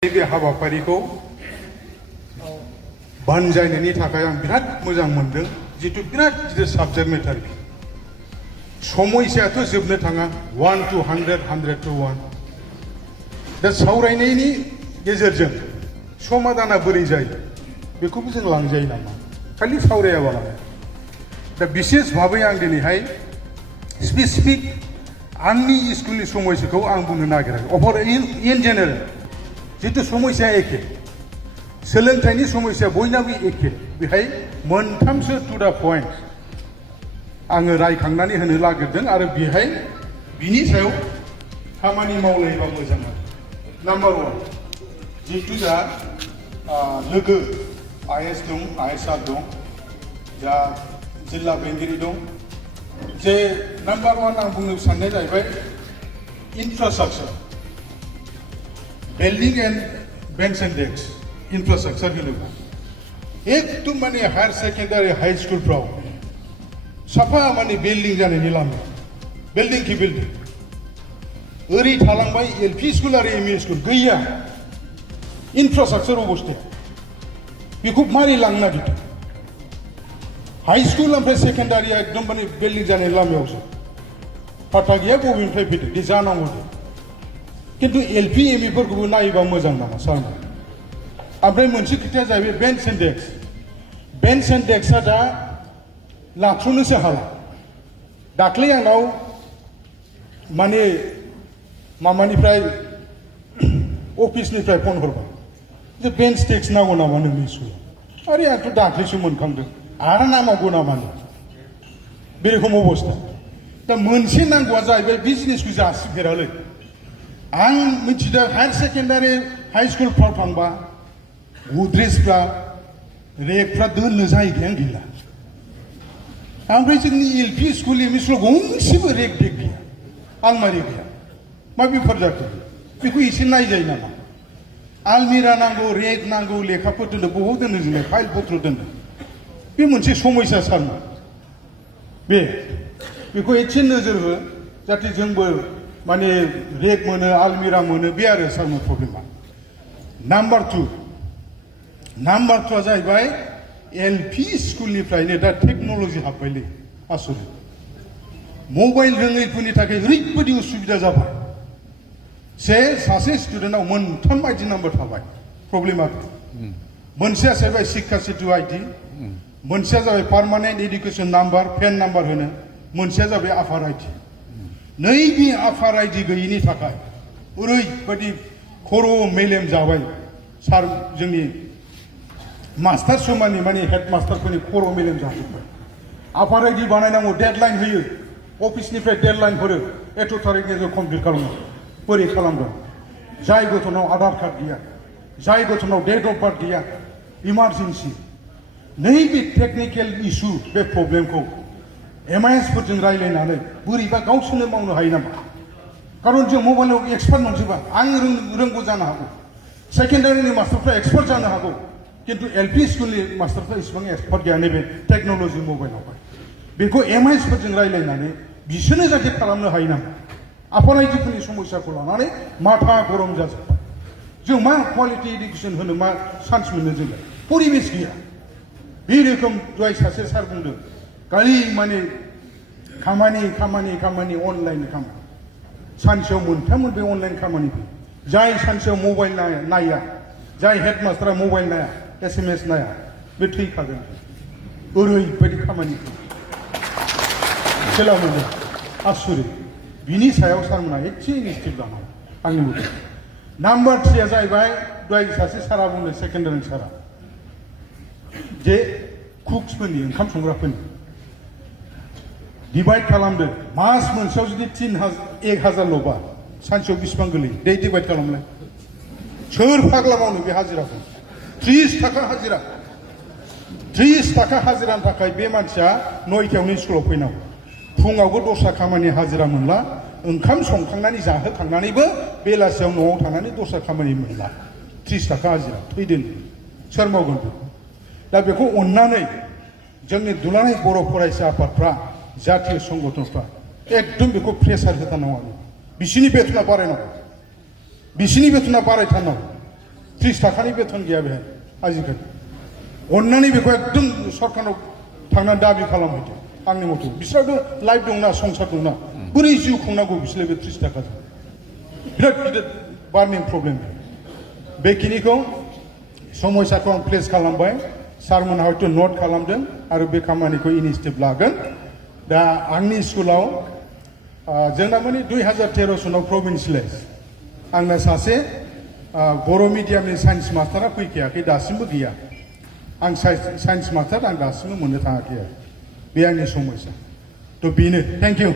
बे हाबाफारिखौ बानजायनायनि थाखाय आं बिराद मोजां मोनदों जितु बिराद गिदिर साबजेक्ट मेटार समयसायाथ' जोबनो थाङा 1 to 100 100 to 1 दा सावरायनायनि गेजेरजों समाधाना बोरै जायो बेखौबो जों लांजायो नामा खालि सावरायाबालानो दा बिसेस भाबै आं दिनैहाय स्पेसिफिक आंनि स्कुलनि समयसाखौ आं बुंनो नागिराखै अभार इन जेनेरेल जितु समयसाया एखे सोलोंथाइनि समयसाया बयनाबो एखे बेहाय मोनथामसो टु दा पइन्ट आङो रायखांनानै होनो नागिरदों आरो बेहाय बिनि सायाव खामानि मावलायोबा मोजां आरो नाम्बार 1 जितु दा लोगो आइएस दं आइएसआर दं दा जिल्ला बेंगिरि दं जे नाम्बार 1 आं बुंनो साननाया जाहैबाय infrastructure building and bench and desk infrastructure होनोबा एकदम माने हायर सेकेंडारि हाई स्कुलफ्राव साफा माने बिल्डिं जानायनि लामा बिल्डिं की बिल्डिं ओरै थालांबाय एलपी स्कुल आरो एमई स्कुल गैया इनफ्रास्ट्राक्चर अबस्थाया बेखौ मारै लांनो नागिरदों हाई स्कुल ओमफ्राय सेकेंडारिया एकदम माने बिल्डिं जानायनि लामायावसो पाता गैया बबेनिफ्राय फैदों बे जानांगौ किन्तु एलपी एमई फोरखौबो नायोबा मोजां नामा सारमोन ओमफ्राय मोनसे खोथाया जाहैबाय बेन्च एन्ड डेस्कआ दा लाथ्र'नोसो हाला दाख्लै आंनाव माने मामानिफ्राय अफिसनिफ्राय फन हरबाय जे बेन्च डेस्क नांगौ नामा नोंनि स्कुलाव आरे आंथ' दाख्लैसो मोनखांदों आरो नांगौ नामा बे रोखोम अबस्था दा मोनसे नांगौआ जाहैबाय बिजनेसखौ जासिफेरालै आं मिथिदों हायर सेकेंडारि हाई स्कुलफ्राव थांबा गद्रेजफ्रा रेकफ्रा दोननो जायगायानो गैला ओमफ्राय जोंनि एलपी स्कुल एमई स्कुलाव गंसेबो रेक डेक गैया आलमारि गैया मा बेफोर जाखो बेखौ एसे नायजायो नामा आलमिरा नांगौ रेक नांगौ लेखाफोर दोननो बबाव दोननो जोंलाय फाइल पत्र दोननो बे मोनसे समयसा सारमोन बेखौ एसे नोजोर हो जाहाथे जोंबो माने रेक मोनो आलमिरा मोनो बे आरो सारमोन प्रब्लेमा नाम्बार 2 जाहैबाय एलपी स्कुलनिफ्रायनो दा टेक्न'लजि हाबबायलै आसरित मबाइल रोङैफोरनि थाखाय ओरैबायदि उसुबिदा जाबाय सासे स्टुडेन्टआव मोनथाम आइडि नाम्बार थाबाय प्रब्लेमा मोनसेया जाहैबाय शिक्षा सेतु आइडि मोनसेया जाबाय permanent education number PEN number होनो मोनसेया जाबाय आफार आइडि नैबे आफार आइडि गैयिनि थाखाय ओरैबायदि खर' मेलेम जाबाय सार जोंनि मास्टार समानि माने हेड मास्टारफोरनि खर' मेलेम जाजोब्बाय आफार आइडि बानायनांगौ डेडलाइन होयो अफिसनिफ्राय डेडलाइन हरो एथ' थारिखनि जों कमप्लिट खालामो बोरै खालामगोन जाय गथ'नाव आधार कार्ड गैया जाय गथ'नाव डेट अफ बार्थ गैया इमारजेन्सि नैबे टेकनिकेल इसु बे प्रब्लेमखौ एमआइएसफोरजों रायज्लायनानै बोरैबा गावसोरनो मावनो हायो नामा खारन जों मबाइलाव एक्सपार्ट नंजोबा आं रोंगौ जानो हागौ सेकेन्डारिनि मास्टारफ्रा एक्सपार्ट जानो हागौ किन्तु एलपी स्कुलनि मास्टारफ्रा इसेबां एक्सपार्ट गैया नैबे टेक्न'लजि मबाइलावहाय बेखौ एमआइएसफोरजों रायज्लायनानै बिसोरनो जाहाथे खालामनो हायो नामा आफार आइडिफोरनि समस्याखौ लानानै माथा गरम जाजोब्बाय जों मा क्वालिटि इडुकेसन होनो मा चान्स मोनो जोंलाय परिबेस गैया बे रोखोम दहाय सासे सार बुंदों खालि माने खामानि अनलाइन खामानि सानसेयाव मोनथाम बे अनलाइन खामानि जाय सानसेयाव मबाइल नाया जाय हेडमास्टारा मबाइल नाया SMS नाया बे थैखागोन ओरैबायदि खामानि खेला मोनो आसुरित बिनि सायाव सारमोना एसे इनिसिएटिभ लानांगौ आंनि मथे नाम्बार 3 जाहैबाय दहाय सासे सारा बुंदों सेकेन्डारि सारा जे कुक्सफोरनि ओंखाम संग्राफोरनि डिभाइड खालामदो मास मोनसेयाव जुदि 1000ल'बा सानसेयाव बेसेबां गोलैयो दे डिभाइड खालामलाय सोर फाग्ला मावनो बे हाजिराखौ 30 थाखा हाजिरा 30 थाखा हाजिरानि थाखाय बे मानसिया 9टायावनो स्कुलाव फैनांगौ फुङावबो दस्रा खामानि हाजिरा मोनला ओंखाम संखांनानै जाहोखांनानैबो बेलासियाव न'आव थानानै दस्रा खामानि मोनला 30 थाखा हाजिरा थैदों सोर मावगोन बेखौ दा बेखौ अननानै जोंनि दुलाराय बर' फरायसा आफादफ्रा जातीय संगठनफ्रा एकदम बेखौ प्रेसार होथारनांगौ बिसिनि बेथना बारायनांगौ बिसिनि बेथना बारायथारनांगौ 30 थाखानि बेथन गैया बेहाय आजिखालि अन्नानै बेखौ एकदम सरकारनाव थांनानै दाबि खालामहैदो आंनि मथे बिस्राथ' लाइफ दंना संसार दंना बोरै जिउ खुंनांगौ बिसोरलाय बे 30 थाखाजों बिराद गिदिर बार्निं प्रब्लेम बेखिनिखौ समयसाखौ आं प्लेस खालामबाय सारमोनहा हयथ' नट खालामदों आरो बे खामानिखौ इनिशिएटिभ लागोन दा आंनि स्कुलाव जोंना माने 2013 सनाव प्रभिन्सियेलाइज आंना सासे बर' मिडियामनि साइन्स मास्टारा फैखायाखै दासिमबो गैया आं साइन्स मास्टार आं दासिमबो मोननो थाङाखै आरो बे आंनि समस्या थ' बेनो थेंक इउ